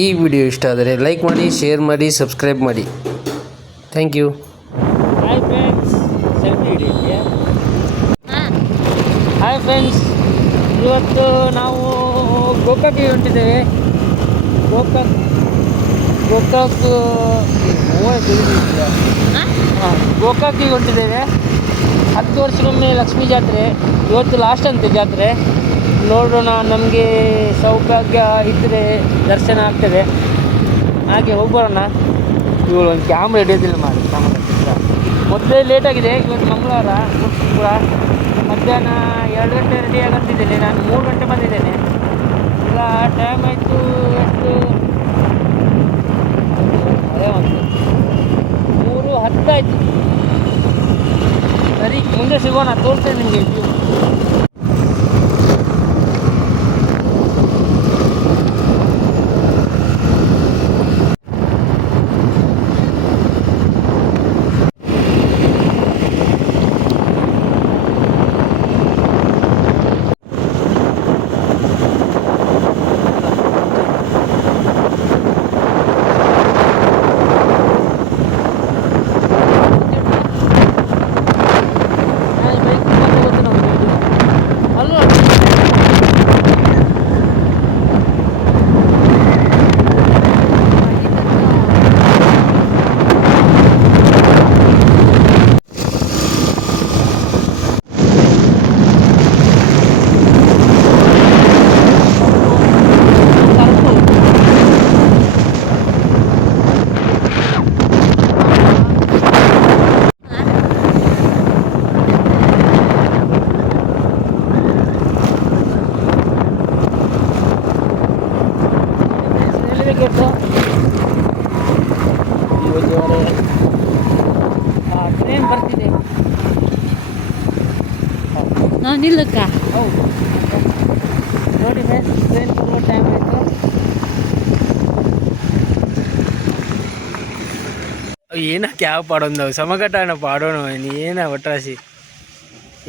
ಈ ವಿಡಿಯೋ ಇಷ್ಟ ಆದರೆ ಲೈಕ್ ಮಾಡಿ, ಶೇರ್ ಮಾಡಿ, ಸಬ್ಸ್ಕ್ರೈಬ್ ಮಾಡಿ. Thank you. Hi friends, selfie ಹಿಡಿಯಕ್ಕೆ. ಹಾಯ್ ಫ್ರೆಂಡ್ಸ್, ಇವತ್ತು ನಾವು ಗೋಕಾಕ್ಗೆ ಹೊಂಟಿದ್ದೇವೆ. ಗೋಕಾಕ್ ಗೋಕಾಕ್ಗೆ ಹೊಂಟಿದ್ದೇವೆ. 10 ವರ್ಷಕ್ಕೊಮ್ಮೆ ಲಕ್ಷ್ಮೀ ಜಾತ್ರೆ. ಇವತ್ತು ಲಾಸ್ಟ್ ಅಂತೆ ಜಾತ್ರೆ. ನೋಡೋಣ, ನಮಗೆ ಸೌಭಾಗ್ಯ ಇದ್ದರೆ ದರ್ಶನ ಆಗ್ತದೆ. ಹಾಗೆ ಹೋಗ್ಬರೋಣ. ಇವಳು ಒಂದು ಕ್ಯಾಮ್ರಾ ಹಿಡಿಯೋದಿಲ್ಲ ಮಾಡಿ ಚಿತ್ರ. ಮೊದಲೇ ಲೇಟಾಗಿದೆ. ಇವತ್ತು ಮಂಗಳವಾರ ಕೂಡ ಮಧ್ಯಾಹ್ನ 2 ಗಂಟೆ ರೆಡಿಯಾಗಿ ಅಂತಿದ್ದೇನೆ. ನಾನು 3 ಗಂಟೆ ಬಂದಿದ್ದೇನೆ. ಈಗ ಟೈಮ್ ಆಯಿತು ಎಷ್ಟು, ಅದೇ ಒಂದು 3:10 ಆಯಿತು. ಸರಿ, ಮುಂದೆ ಸಿಗೋಣ. ತೋರಿಸ್ತೇನೆ ನಿಮಗೆ ವ್ಯೂ. ಟ್ರೈನ್ ಬರ್ತಿದೆ. ನಾವು ನಿಲ್ಲಕ್ಕ. ಹೌದು, ನೋಡಿ ಫ್ರೆಂಡ್ಸ್, ಟ್ರೈನ್ ಬರುವ ಟೈಮ್ ಆಯಿತು. ಏನಕ್ಕೆ ಯಾವ ಪಾಡೊಂದು ಸಮಘಟನ ಪಾಡೋಣ ಏನ ಒಟ್ರಾಸಿ.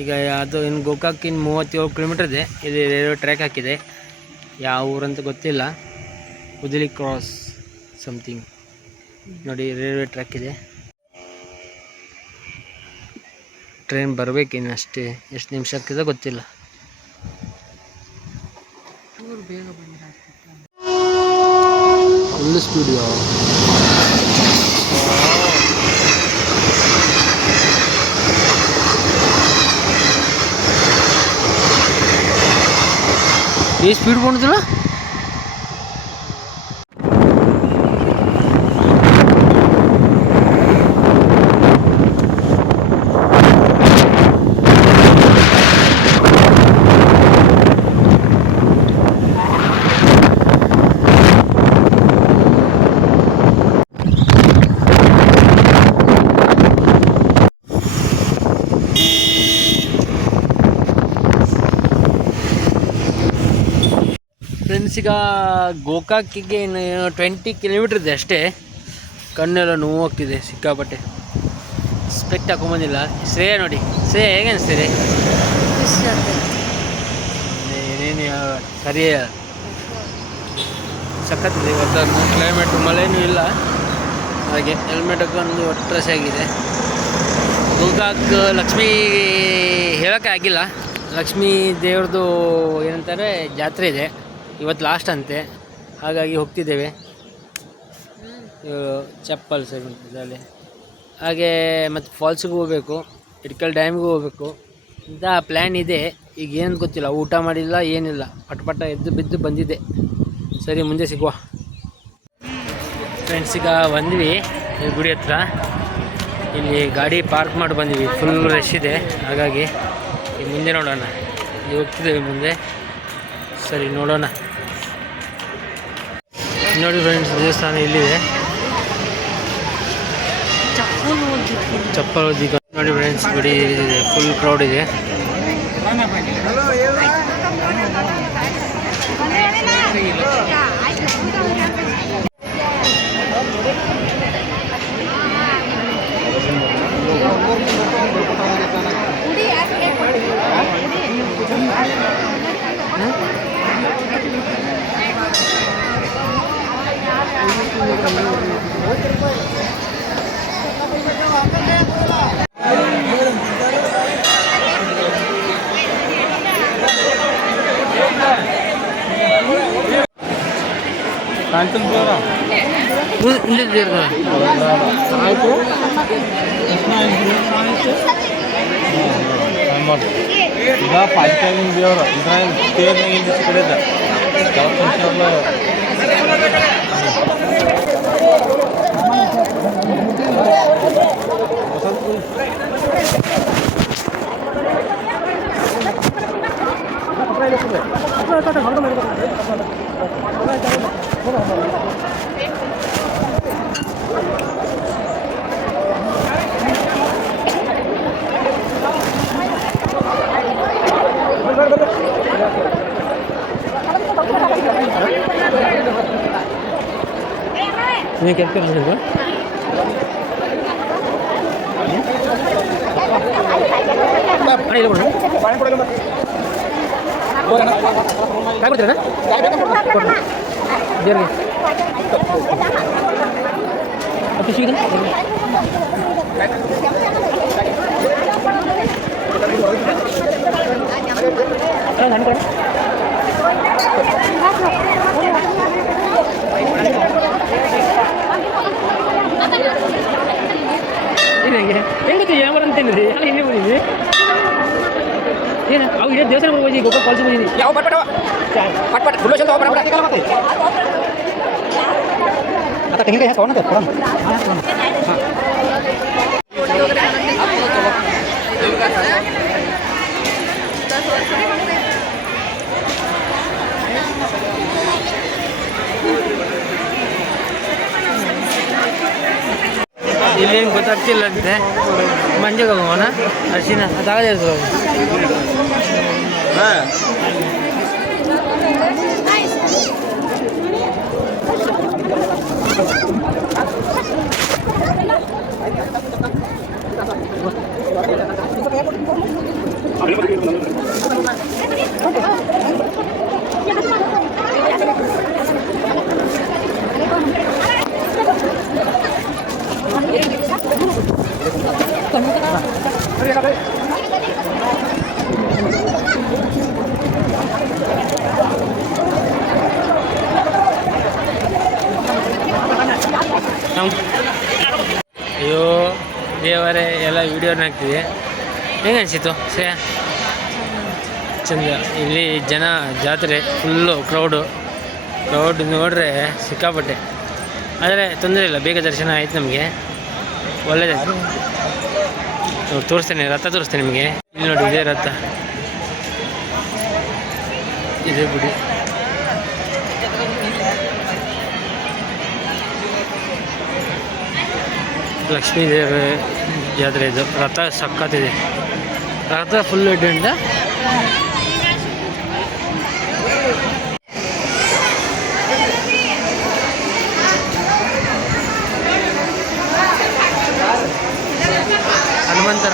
ಈಗ ಅದು ಇನ್ನು ಗೋಕಾಕ್ ಇನ್ನು 37 ಕಿಲೋಮೀಟರ್ ಇದೆ. ಇದು ರೈಲ್ವೆ ಟ್ರ್ಯಾಕ್ ಹಾಕಿದೆ. ಯಾವ ಊರಂತ ಗೊತ್ತಿಲ್ಲ. ಉದಲಿ ಕ್ರಾಸ್ ಸಮಥಿಂಗ್ ನೋಡಿ, ರೈಲ್ವೆ ಟ್ರ್ಯಾಕ್ ಇದೆ. ಟ್ರೈನ್ ಬರಬೇಕಿನ್ನು ಅಷ್ಟೇ. ಎಷ್ಟು ನಿಮಿಷ ಆಗ್ತಿದೆ ಗೊತ್ತಿಲ್ಲ. Full studio. ಈ ಸ್ಪೀಡ್ ಬಂದಿಲ್ಲ. ಫ್ರೆಂಡ್ಸ್, ಈಗ ಗೋಕಾಕಿಗೆ ಇನ್ನು 20 ಕಿಲೋಮೀಟ್ರ್ ಇದೆ ಅಷ್ಟೇ. ಕಣ್ಣೆಲ್ಲ ನೋವು ಹೋಗ್ತಿದೆ ಸಿಕ್ಕಾಪಟ್ಟೆ. ಸ್ಪೆಕ್ಟ್ ಹಾಕೊಂಬಂದಿಲ್ಲ. ಶ್ರೇಯ ನೋಡಿ, ಶ್ರೇಯ ಹೇಗೆ ಅನಿಸ್ತಿದೆ? ಏನೇನು ಸರಿ ಸಖತ್ತಿದೆ. ಇವತ್ತು ಕ್ಲೈಮೇಟು ಮಳೆನೂ ಇಲ್ಲ. ಹಾಗೆ ಹೆಲ್ಮೆಟ್ ಹಾಕೊಂಡು ಒಟ್ರಾಸಿ ಆಗಿದೆ. ಗೋಕಾಕ್ ಲಕ್ಷ್ಮೀ ಹೇಳೋಕ್ಕೆ ಆಗಿಲ್ಲ. ಲಕ್ಷ್ಮೀ ದೇವ್ರದ್ದು ಏನಂತಾರೆ ಜಾತ್ರೆ ಇದೆ. ಇವತ್ತು ಲಾಸ್ಟ್ ಅಂತೆ, ಹಾಗಾಗಿ ಹೋಗ್ತಿದ್ದೇವೆ. ಚಪ್ಪಲ್ ಸರಿ ಉಂಟಿದೆ. ಹಾಗೆ ಮತ್ತು ಫಾಲ್ಸಿಗೆ ಹೋಗಬೇಕು, ಇಟ್ಕಲ್ ಡ್ಯಾಮಿಗೆ ಹೋಗಬೇಕು ಅಂತ ಪ್ಲ್ಯಾನ್ ಇದೆ. ಈಗ ಏನಂತ ಗೊತ್ತಿಲ್ಲ. ಊಟ ಮಾಡಿಲ್ಲ, ಏನಿಲ್ಲ. ಪಟ ಎದ್ದು ಬಿದ್ದು ಬಂದಿದ್ದೆ. ಸರಿ, ಮುಂದೆ ಸಿಗುವ. ಫ್ರೆಂಡ್ಸ್, ಈಗ ಬಂದ್ವಿ ಗುಡಿ ಹತ್ರ. ಇಲ್ಲಿ ಗಾಡಿ ಪಾರ್ಕ್ ಮಾಡಿ ಬಂದ್ವಿ. ಫುಲ್ ರಶ್ ಇದೆ. ಹಾಗಾಗಿ ಈಗ ಮುಂದೆ ನೋಡೋಣ. ಈಗ ಹೋಗ್ತಿದ್ದೇವೆ ಮುಂದೆ. ಸರಿ, ನೋಡೋಣ. ನೋಡಿ ಫ್ರೆಂಡ್ಸ್, ದೇವಸ್ಥಾನ ಇಲ್ಲಿದೆ. ಚಪ್ಪಲ್ ನೋಡಿ ಫ್ರೆಂಡ್ಸ್, ಗುಡಿ ಇದೆ. ಫುಲ್ ಕ್ರೌಡ್ ಇದೆ. ಆಯಿತು ಈಗ ಪಾಕಿಸ್ತಾನಿನ ದೇವರು ಇದ್ರಾಗ ತೇರ್ನಾಗ ಇಂದ ಕಡೆದ ನೀವು ಕೆಲಸ ಮಾಡಿದ್ರು ಹೆಂಗೆ ಯಾವ ಅಂತೇನಿದೆ ಎಲ್ಲ ಹಿಂದೆ ಬಂದಿದ್ವಿ ಏನು ಅವು ಇಡೀ ದೇವಸ್ಥಾನ ಹೋಗಿ ಗೋಪಾಲ್ ಕಾಲೇಜ್ ಬಂದಿದ್ವಿ ಯಾವ ಪಟ್ ತೆಂಗಿನಕಾಯಿ ಸೌಂಡ್ ಇಲ್ಲೇನು ಗೊತ್ತಾಗ್ತಿಲ್ಲ ಅಂತೆ ಮಂಜೆಗೆ ಹೋಗೋಣ ಅರ್ಶಿನ ಅದಾಗದೇ ಇರ್ತದೆ ಅಯ್ಯೋ ದೇವರೇ ಎಲ್ಲ ವಿಡಿಯೋನ ಹಾಕ್ತಿದೆ ಹೆಂಗೆ ಅನಿಸಿತು ಶ್ರೇಯ ಚಂದ ಇಲ್ಲಿ ಜನ ಜಾತ್ರೆ ಫುಲ್ಲು ಕ್ರೌಡ್ ನೋಡ್ರೆ ಸಿಕ್ಕಾಪಟ್ಟೆ ಆದರೆ ತೊಂದರೆ ಇಲ್ಲ ಬೇಗ ದರ್ಶನ ಆಯ್ತು ನಮಗೆ ಒಳ್ಳೆಯದಾಯ್ತು ತೋರಿಸ್ತೇನೆ ರಥ ತೋರಿಸ್ತೇನೆ ನಿಮಗೆ ಇಲ್ಲಿ ನೋಡಿ ಇದೇ ರಥ ಇದೇ ಗುಡಿ ಲಕ್ಷ್ಮೀ ದೇವಿ ಜಾತ್ರೆ ಇದು ರಥ ಸಕ್ಕತ್ತಿದೆ ರಥ ಫುಲ್ ಇಡ್ಡಿಂದ ಹನುಮಂತರ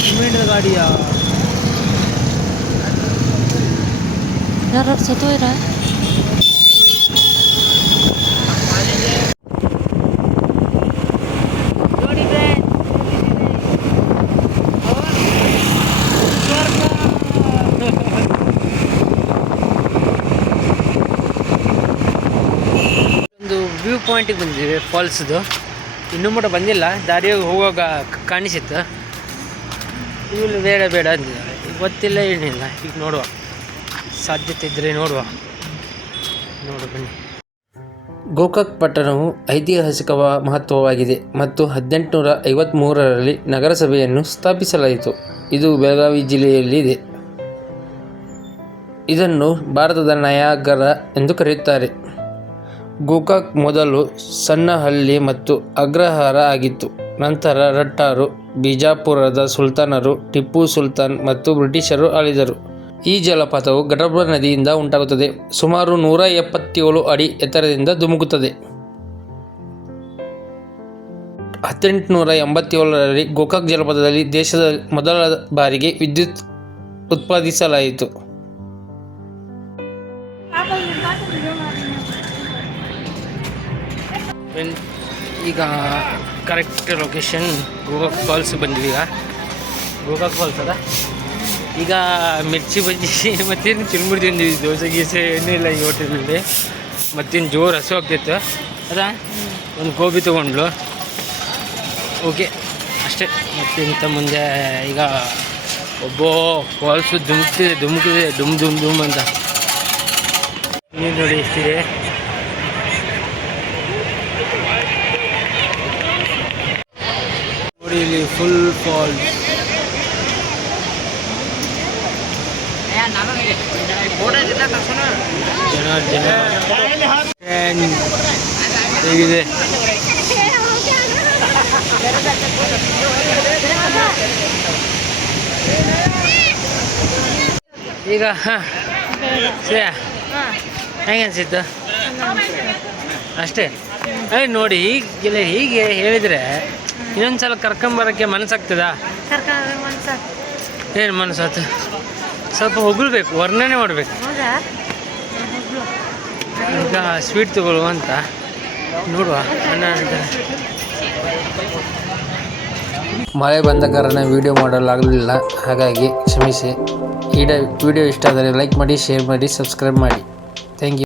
ಸಿಮೆಂಟ್ ಗಾಡಿಯ ಯಾರು ಸತ್ತೋಯ್ರ ಒಂದು ವ್ಯೂ ಪಾಯಿಂಟಿಗೆ ಬಂದಿದ್ದೀವಿ ಫಾಲ್ಸ್ದು ಇನ್ನೂ ಮಟ್ಟ ಬಂದಿಲ್ಲ ದಾರಿಯಾಗಿ ಹೋಗುವಾಗ ಕಾಣಿಸಿತ್ತು ಇಲ್ಲಿ ಬೇಡ ಅಂದಿದ್ದಾರೆ ಈಗ ಗೊತ್ತಿಲ್ಲ ಏನಿಲ್ಲ ಈಗ ನೋಡುವ ಸಾಧ್ಯತೆ ಇದ್ದರೆ ನೋಡು ಬನ್ನಿ. ಗೋಕಾಕ್ ಪಟ್ಟಣವು ಐತಿಹಾಸಿಕ ಮಹತ್ವವಾಗಿದೆ ಮತ್ತು 1853ರಲ್ಲಿ ನಗರಸಭೆಯನ್ನು ಸ್ಥಾಪಿಸಲಾಯಿತು. ಇದು ಬೆಳಗಾವಿ ಜಿಲ್ಲೆಯಲ್ಲಿದೆ. ಇದನ್ನು ಭಾರತದ ನಯಾಗರ ಎಂದು ಕರೆಯುತ್ತಾರೆ. ಗೋಕಾಕ್ ಮೊದಲು ಸಣ್ಣ ಹಳ್ಳಿ ಮತ್ತು ಅಗ್ರಹಾರ ಆಗಿತ್ತು. ನಂತರ ರಟ್ಟಾರು ಬಿಜಾಪುರದ ಸುಲ್ತಾನರು, ಟಿಪ್ಪು ಸುಲ್ತಾನ್ ಮತ್ತು ಬ್ರಿಟಿಷರು ಆಳಿದರು. ಈ ಜಲಪಾತವು ಘಟಪ್ರಭಾ ನದಿಯಿಂದ ಉಂಟಾಗುತ್ತದೆ. ಸುಮಾರು 177 ಅಡಿ ಎತ್ತರದಿಂದ ಧುಮುಕುತ್ತದೆ. 1887ರಲ್ಲಿ ಗೋಕಾಕ್ ಜಲಪಾತದಲ್ಲಿ ದೇಶದ ಮೊದಲ ಬಾರಿಗೆ ವಿದ್ಯುತ್ ಉತ್ಪಾದಿಸಲಾಯಿತು. ಈಗ ಕರೆಕ್ಟ್ ಲೊಕೇಶನ್ ಗೋಕಾಕ್ ಫಾಲ್ಸ್ ಬಂದ್ವಿ. ಈಗ ಗೋಕಾಕ್ ಫಾಲ್ಸ್ ಅದ. ಈಗ ಮಿರ್ಚಿ ಬಜ್ಜಿ ಮತ್ತೇನು ತಿನ್ಬಿಡ್ತೀವಿ, ದೋಸೆ ಗೀಸೆ ಏನೂ ಇಲ್ಲ ಈ ಹೋಟೆಲಲ್ಲಿ. ಮತ್ತೇನು ಜೋರು ಹಸು ಆಗ್ತಿತ್ತು ಅದ. ಒಂದು ಗೋಬಿ ತೊಗೊಂಡ್ಲು, ಓಕೆ ಅಷ್ಟೇ. ಮತ್ತಿಂತ ಮುಂದೆ ಈಗ ಫಾಲ್ಸು ಧುಮುಕಿದೆ ಡುಮ್ ಡುಮ್ ಡುಮ್ ಅಂತ. ನೀರು ನೋಡಿ ಎಷ್ಟಿದೆ. ನೋಡಿ ಇಲ್ಲಿ ಫುಲ್ ಫಾಲ್ಸ್. ಜನ ಹೇಗಿದೆ. ಈಗ ಹೆಂಗೆ ಅನ್ಸಿತ್ತು ಅಷ್ಟೇ. ನೋಡಿ ಹೀಗೆ ಹೇಳಿದರೆ ಇನ್ನೊಂದ್ಸಲ ಕರ್ಕೊಂಬರೋಕ್ಕೆ ಮನಸ್ಸಾಗ್ತದಾ? ಏನು ಮನಸ್ಸಾಯ್ತು? ಸ್ವಲ್ಪ ಹೊಗಳ್ಬೇಕು, ವರ್ಣನೆ ಮಾಡಬೇಕು. ಈಗ ಸ್ವೀಟ್ ತಗೊಳ್ಳುವ ಅಂತ ನೋಡುವ ಅಣ್ಣ ಅಂತಾರೆ. ಮಳೆ ಬಂದ ಕಾರಣ ವಿಡಿಯೋ ಮಾಡಲಾಗಲಿಲ್ಲ, ಹಾಗಾಗಿ ಕ್ಷಮಿಸಿ. ವಿಡಿಯೋ ಇಷ್ಟ ಆದರೆ ಲೈಕ್ ಮಾಡಿ, ಶೇರ್ ಮಾಡಿ, ಸಬ್ಸ್ಕ್ರೈಬ್ ಮಾಡಿ.